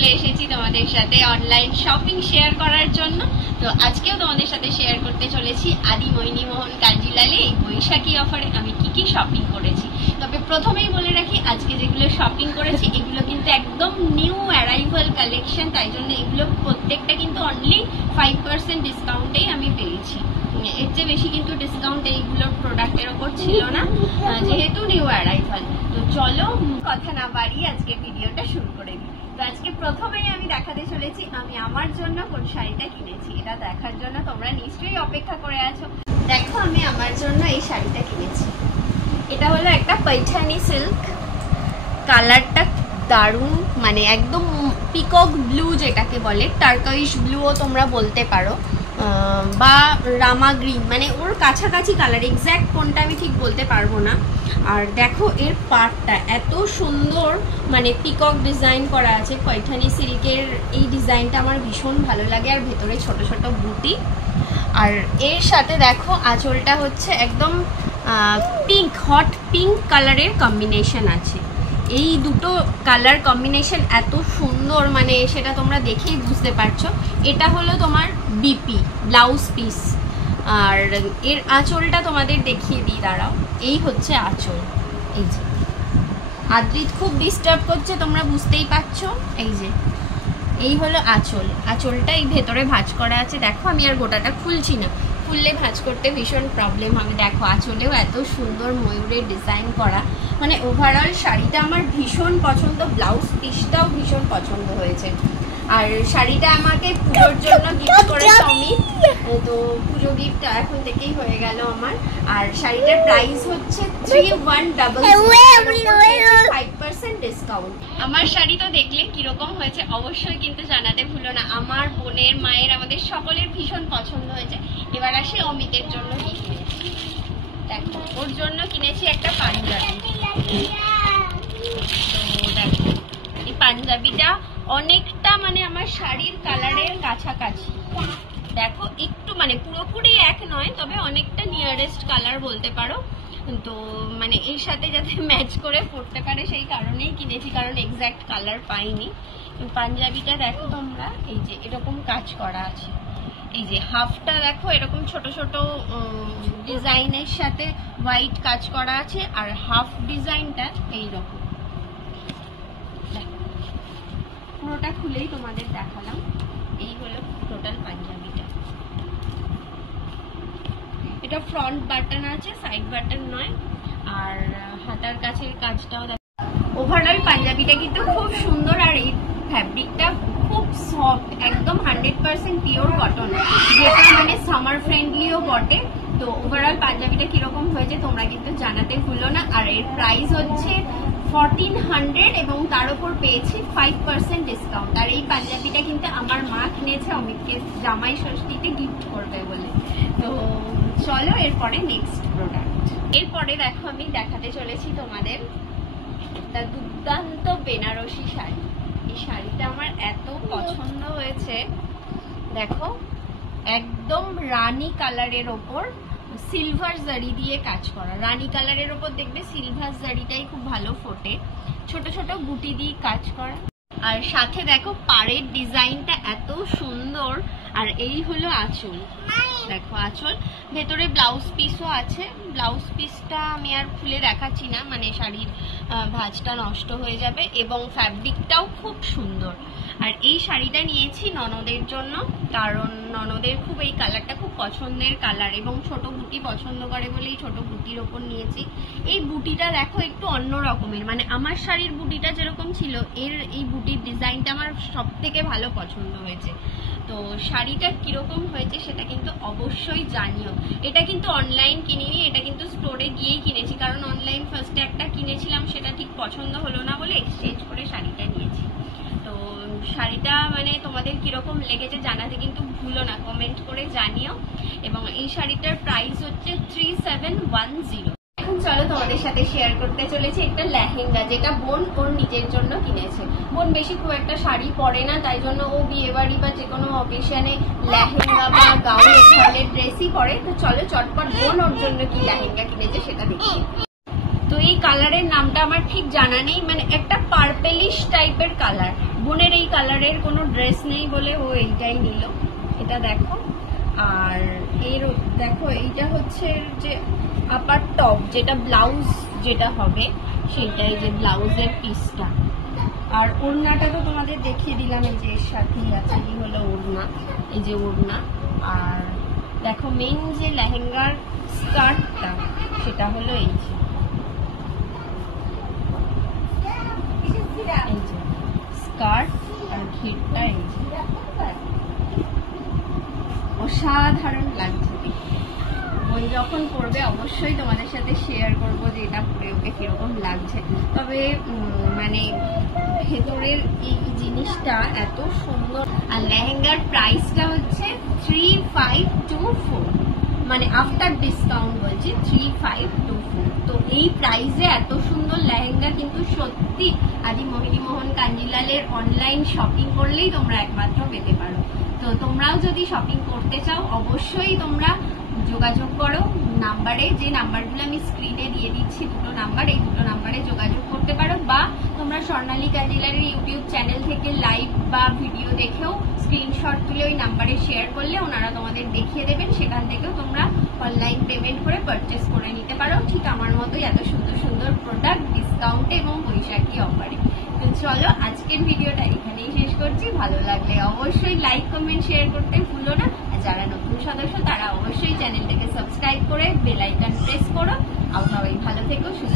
চলে এসেছি তোমাদের সাথে অনলাইন শপিং শেয়ার করার জন্য। তো আজকেও তোমাদের সাথে শেয়ার করতে চলেছি আদি মোহিনী মোহন কাঞ্জিলালে এই বৈশাখী অফারে আমি কি কি শপিং করেছি। তবে প্রথমেই বলে রাখি, আজকে যেগুলো শপিং করেছি এগুলো কিন্তু একদম নিউ অ্যারাইভাল কালেকশন, তাই জন্য এগুলো প্রত্যেকটা কিন্তু অনলি 5% ডিসকাউন্টেই আমি পেয়েছি। এর চেয়ে বেশি কিন্তু ডিসকাউন্ট এইগুলোর প্রোডাক্টের ওপর ছিল না, যেহেতু নিউ অ্যারাইভাল। তো চলো কথা না বাড়িয়ে আজকে ভিডিওটা শুরু করে দিই। তো আজকে প্রথমেই আমি দেখাতে চলেছি আমি আমার জন্য কোন শাড়িটা কিনেছি। এটা দেখার জন্য তোমরা নিশ্চয়ই অপেক্ষা করে আছো। দেখো, আমি আমার জন্য এই শাড়িটা কিনেছি। এটা হলো একটা पैठानी সিল্ক, কালারটা দারুণ, মানে একদম পিকক ব্লু যেটাকে বলে, টার্কোইশ ব্লুও তোমরা বলতে পারো, বা রামা গ্রিন, মানে ওর কাছাকাছি কালার, এক্স্যাক্ট কোনটা আমি ঠিক বলতে পারবো না। আর দেখো এর পার্টটা এত সুন্দর, মানে পিকক ডিজাইন করা আছে। पैठानी সিল্কের এই ডিজাইনটা আমার ভীষণ ভালো লাগে, আর ভেতরে ছোট ছোট বুটি। আর এর সাথে দেখো আঁচলটা হচ্ছে একদম পিঙ্ক, হট পিঙ্ক কালারের কম্বিনেশন আছে। এই দুটো কালার কম্বিনেশন এত সুন্দর, মানে সেটা তোমরা দেখেই বুঝতে পারছো। এটা হলো তোমার বিপি ব্লাউজ পিস, আর এর আঁচলটা তোমাদের দেখিয়ে দিই, দাঁড়াও। এই হচ্ছে আঁচল, এই যে আদ্রিত খুব ডিস্টার্ব করছে, তোমরা বুঝতেই পারছো। এই যে এই হলো আঁচল, আঁচলটা এই ভেতরে ভাঁজ করা আছে। দেখো আমি আর গোটাটা খুলছি না, খুললে ভাঁজ করতে ভীষণ প্রবলেম হবে। দেখো আঁচলেও এত সুন্দর ময়ূরের ডিজাইন করা, মানে ওভারঅল শাড়িটা আমার ভীষণ পছন্দ। ব্লাউজ পিসটাও ভীষণ পছন্দ হয়েছে। আর শাড়িটা আমাকে পুজোর জন্য গিফট করেছে অমিত, তো পুজো গিফট এখন থেকেই হয়ে গেল আমার। আর শাড়িটার প্রাইস হচ্ছে 3100, 5% ডিসকাউন্ট। আমার শাড়ি তো দেখলে কিরকম হয়েছে অবশ্যই কিন্তু জানাতে ভুলো না। আমার বোনের, মায়ের, আমাদের সকলের ভীষণ পছন্দ হয়েছে। এবার আসি অমিতের জন্য কি কিনেছি। দেখো ওর জন্য কিনেছি একটা পাঞ্জাবি। তো দেখো এই পাঞ্জাবিটা অনেকটা মানে আমার শাড়ির কালারের কাছাকাছি। দেখো একটু মানে পুরোপুরি এক নয়, তবে অনেকটা নিয়ারেস্ট কালার বলতে পারো। তো মানে এর সাথে যাতে ম্যাচ করে পরতে পারে সেই কারণেই কিনেছি, কারণ এক্স্যাক্ট কালার পাইনি। পাঞ্জাবিটা দেখো তোমরা, এই যে এরকম কাজ করা আছে। এই যে হাফটা দেখো এরকম ছোট ছোট ডিজাইনের সাথে হোয়াইট কাজ করা আছে, আর হাফ ডিজাইনটা এইরকম। পুরোটা খুলেই তোমাদের দেখালাম। এই হলো টোটাল পাঞ্জাবিটা। এটা ফ্রন্ট বাটন আছে, সাইড বাটন নয়। আর হাতার কাছের কাজটাও দেখো। ওভারঅল পাঞ্জাবিটা কিন্তু খুব সুন্দর, আর এই ফ্যাব্রিকটা খুব সফট, একদম 100% পিওর কটন, যেটা মানে সামার ফ্রেন্ডলিও বটে। তো ওভারঅল পাঞ্জাবিটা কিরকম হয়েছে তোমরা কিন্তু জানাতে ভুলো না। আর এর প্রাইস হচ্ছে 1400, এবং তার উপর পেয়েছি 5% ডিসকাউন্ট। আর এই পাঞ্জাবিটা কিন্তু আমার মা কিনেছে অমিতকে জামাই ষষ্ঠীতে গিফট করবে বলে। তো চলো এরপরে নেক্সট প্রোডাক্ট। এরপরে দেখো আমি দেখাতে চলেছি তোমাদের একটা দুর্দান্ত বেনারসি শাড়ি। এই শাড়িটা আমার এত পছন্দ হয়েছে। দেখো একদম রানী কালারের ওপর সিলভার জারি দিয়ে কাজ করা। রানী কালারের ওপর দেখবে সিলভার জারিটাই খুব ভালো ফোটে, ছোট ছোট বুটি দিয়ে কাজ করা। আর সাথে দেখো পাড়ের ডিজাইনটা এত সুন্দর। আর এই হলো আঁচল, দেখো আঁচল, ভেতরে ব্লাউজ পিসও আছে। ব্লাউজ পিসটা আমি আর খুলে দেখাচ্ছি না, মানে শাড়ির ভাঁজটা নষ্ট হয়ে যাবে। এবং ফ্যাব্রিকটাও খুব সুন্দর। আর এই শাড়িটা নিয়েছি ননদের জন্য, কারণ ননদের খুব এই কালারটা খুব পছন্দের কালার, এবং ছোট বুটি পছন্দ করে বলেই ছোট বুটির ওপর নিয়েছি। এই বুটিটা দেখো একটু অন্য রকমের, মানে আমার শাড়ির বুটিটা যেরকম ছিল, এর এই বুটির ডিজাইনটা আমার সব থেকে ভালো পছন্দ হয়েছে। তো শাড়িটা কিরকম হয়েছে সেটা কিন্তু অবশ্যই জানিও। এটা কিন্তু অনলাইন কিনিনি, এটা কিন্তু স্টোরে গিয়েই কিনেছি, কারণ অনলাইন ফার্স্টে একটা কিনেছিলাম, সেটা ঠিক পছন্দ হলো না বলে এক্সচেঞ্জ করে শাড়িটা নিয়েছি। তো শাড়িটা মানে তোমাদের কিরকম লেগেছে জানাতে কিন্তু ভুলো না, কমেন্ট করে জানিও। এবং এই শাড়িটার প্রাইস হচ্ছে 3710। এখন চলো তোমাদের সাথে শেয়ার করতে চলেছি একটা লেহেঙ্গা, যেটা বোন ওর নিজের জন্য কিনেছে। বোন বেশি খুব একটা শাড়ি পরে না, তাই জন্য ও বিয়ে বাড়ি বা যে কোনো অকেশনে লেহেঙ্গা বা গাউন এই ধরনের ড্রেসই পরে। তো চলো চটপট বোন ওর জন্য কি লেহেঙ্গা কিনেছে সেটা দেখি। তো এই কালারের নামটা আমার ঠিক জানা নেই, মানে একটা পার্পেলিশ টাইপের কালার। শোভনের এই কালারের কোনো ড্রেস নেই বলে ও এইটাই নিল। এটা দেখো। আর এর দেখো এইটা হচ্ছে যে আপার টপ, যেটা ব্লাউজ যেটা হবে সেইটাই, যে ব্লাউজের পিসটা। আর ওড়নাটা তো তোমাদের দেখিয়ে দিলাম, এই যে এর সাথেই আছে, এই হলো ওড়না, এই যে ওড়না। আর দেখো মেইন যে লেহেঙ্গার স্কার্টটা সেটা হলো এই যে স্কার্ট, আর ঘিরটা এই যে অসাধারণ লাগছে। ওই যখন পরবে অবশ্যই তোমাদের সাথে শেয়ার করবো যে এটা পরে ওকে কিরকম লাগছে। তবে মানে ভেতরের এই জিনিসটা এত সুন্দর। আর লেহেঙ্গার প্রাইসটা হচ্ছে 3524, মানে আফটার ডিসকাউন্ট বলছি 3524। তো এই প্রাইসে এত সুন্দর লেহেঙ্গা কিন্তু সত্যি আদি মোহিনী মোহন কাঞ্জিলালের অনলাইন শপিং করলেই তোমরা একমাত্র পেতে পারো। তো তোমরাও যদি শপিং করতে চাও অবশ্যই তোমরা যোগাযোগ করো নাম্বারে, যে নাম্বারগুলো আমি স্ক্রিনে দিয়ে দিচ্ছি, দুটো নাম্বার, এই দুটো নাম্বারে যোগাযোগ করতে পারো। বা তোমরা স্বর্ণালী কাঞ্জিলালের ইউটিউব চ্যানেল থেকে লাইভ বা ভিডিও দেখেও স্ক্রিনশট তুলে ওই নাম্বারে শেয়ার করলে ওনারা তোমাদের দেখিয়ে দেবেন, সেখান থেকেও তোমরা অনলাইন পেমেন্ট করে পারচেস করে নিতে পারো, ঠিক আমার মতোই এত সুন্দর সুন্দর প্রোডাক্ট ডিসকাউন্টে এবং বৈশাখী অফারে। তো চলো আজকের ভিডিওটা এখানেই শেষ করছি। ভালো লাগলে অবশ্যই লাইক কমেন্ট শেয়ার করতে ভুলো না। আর যারা নতুন সদস্য তারা অবশ্যই চ্যানেলটাকে সাবস্ক্রাইব করে বেল আইকন প্রেস করো। আর সবাই ভালো থেকো, সুস্থ